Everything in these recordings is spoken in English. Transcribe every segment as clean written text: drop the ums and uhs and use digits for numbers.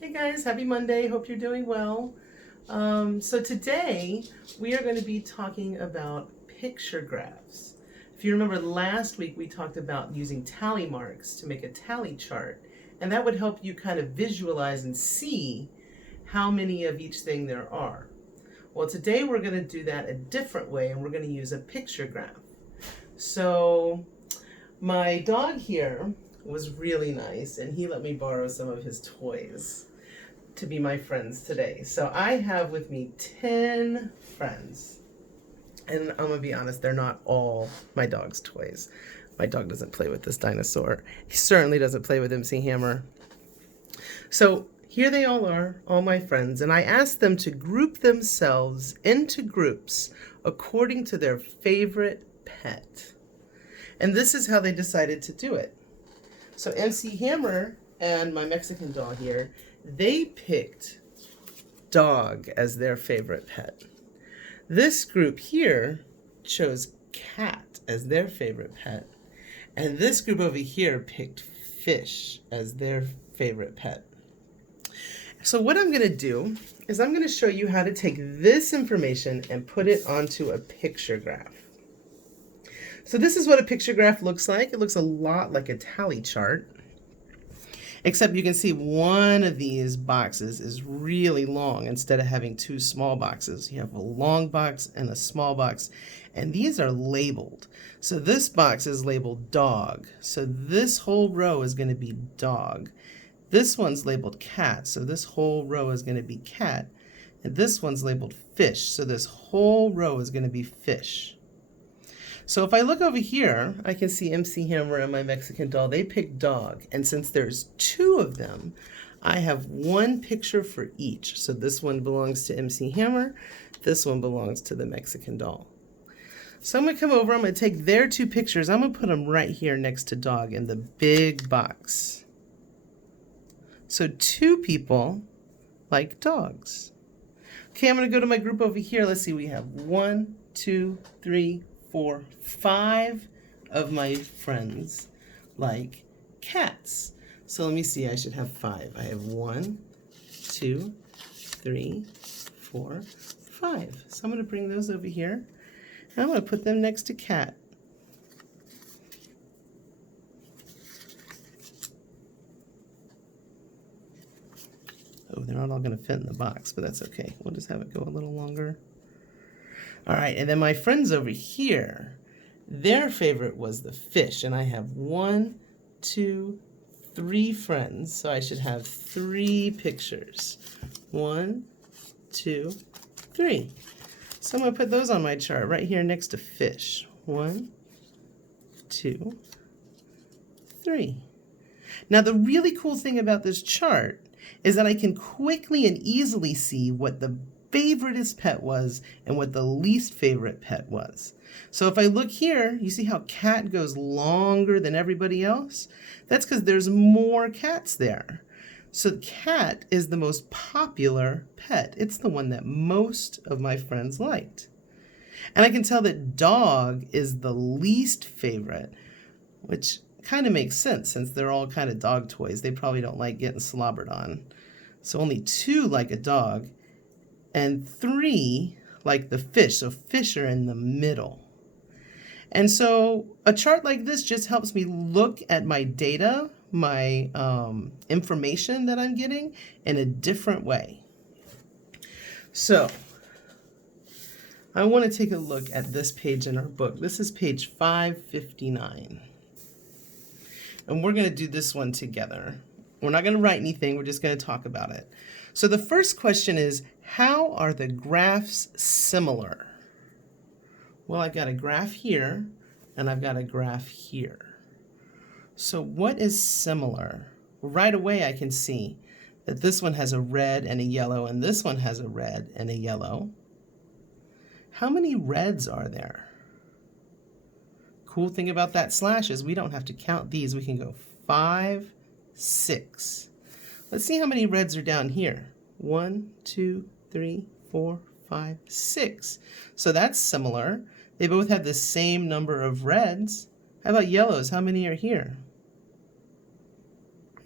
Hey guys, happy Monday. Hope you're doing well. So today we are going to be talking about picture graphs. If you remember last week, we talked about using tally marks to make a tally chart, and that would help you kind of visualize and see how many of each thing there are. Well, today we're going to do that a different way, and we're going to use a picture graph. So my dog here was really nice, and he let me borrow some of his toys to be my friends today. So I have with me 10 friends. And I'm going to be honest, they're not all my dog's toys. My dog doesn't play with this dinosaur. He certainly doesn't play with MC Hammer. So here they all are, all my friends, and I asked them to group themselves into groups according to their favorite pet. And this is how they decided to do it. So MC Hammer and my Mexican doll here, they picked dog as their favorite pet. This group here chose cat as their favorite pet. And this group over here picked fish as their favorite pet. So what I'm going to do is I'm going to show you how to take this information and put it onto a picture graph. So this is what a picture graph looks like. It looks a lot like a tally chart. Except you can see one of these boxes is really long instead of having two small boxes. You have a long box and a small box, and these are labeled. So this box is labeled dog. So this whole row is going to be dog. This one's labeled cat. So this whole row is going to be cat. And this one's labeled fish. So this whole row is going to be fish. So if I look over here, I can see MC Hammer and my Mexican doll. They picked dog. And since there's two of them, I have one picture for each. So this one belongs to MC Hammer. This one belongs to the Mexican doll. So I'm going to come over. I'm going to take their two pictures. I'm going to put them right here next to dog in the big box. So two people like dogs. Okay, I'm going to go to my group over here. Let's see. We have 1, 2, 3, 4, 5 of my friends like cats. So let me see, I should have 5. I have 1, 2, 3, 4, 5. So I'm going to bring those over here, and I'm going to put them next to cat. Oh, they're not all going to fit in the box, but that's okay. We'll just have it go a little longer. All right, and then my friends over here, their favorite was the fish, and I have 1, 2, 3 friends, so I should have 3 pictures. 1, 2, 3. So I'm going to put those on my chart right here next to fish. 1, 2, 3. Now the really cool thing about this chart is that I can quickly and easily see what the favoriteest pet was and what the least favorite pet was. So if I look here, you see how cat goes longer than everybody else? That's because there's more cats there. So cat is the most popular pet. It's the one that most of my friends liked. And I can tell that dog is the least favorite, which kind of makes sense since they're all kind of dog toys. They probably don't like getting slobbered on. So only 2 like a dog, and 3 like the fish. So fish are in the middle. And so a chart like this just helps me look at my data, my information that I'm getting in a different way. So I want to take a look at this page in our book. This is page 559. And we're going to do this one together. We're not going to write anything. We're just going to talk about it. So the first question is, how are the graphs similar? Well, I've got a graph here, and I've got a graph here. So what is similar? Right away I can see that this one has a red and a yellow, and this one has a red and a yellow. How many reds are there? Cool thing about that slash is we don't have to count these. We can go 5, 6. Let's see how many reds are down here. 1, 2, 3, 4, 5, 6. So that's similar. They both have the same number of reds. How about yellows? How many are here?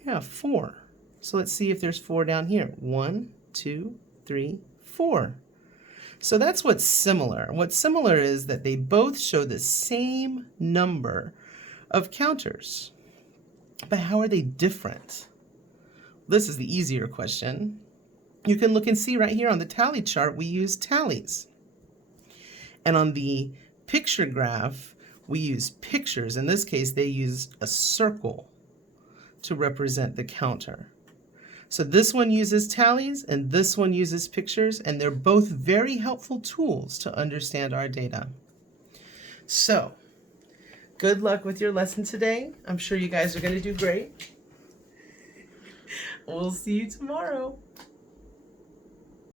Yeah, 4. So let's see if there's 4 down here. 1, 2, 3, 4. So that's what's similar. What's similar is that they both show the same number of counters. But how are they different? This is the easier question. You can look and see right here on the tally chart, we use tallies. And on the picture graph, we use pictures. In this case, they use a circle to represent the counter. So this one uses tallies and this one uses pictures, and they're both very helpful tools to understand our data. So, good luck with your lesson today. I'm sure you guys are going to do great. We'll see you tomorrow.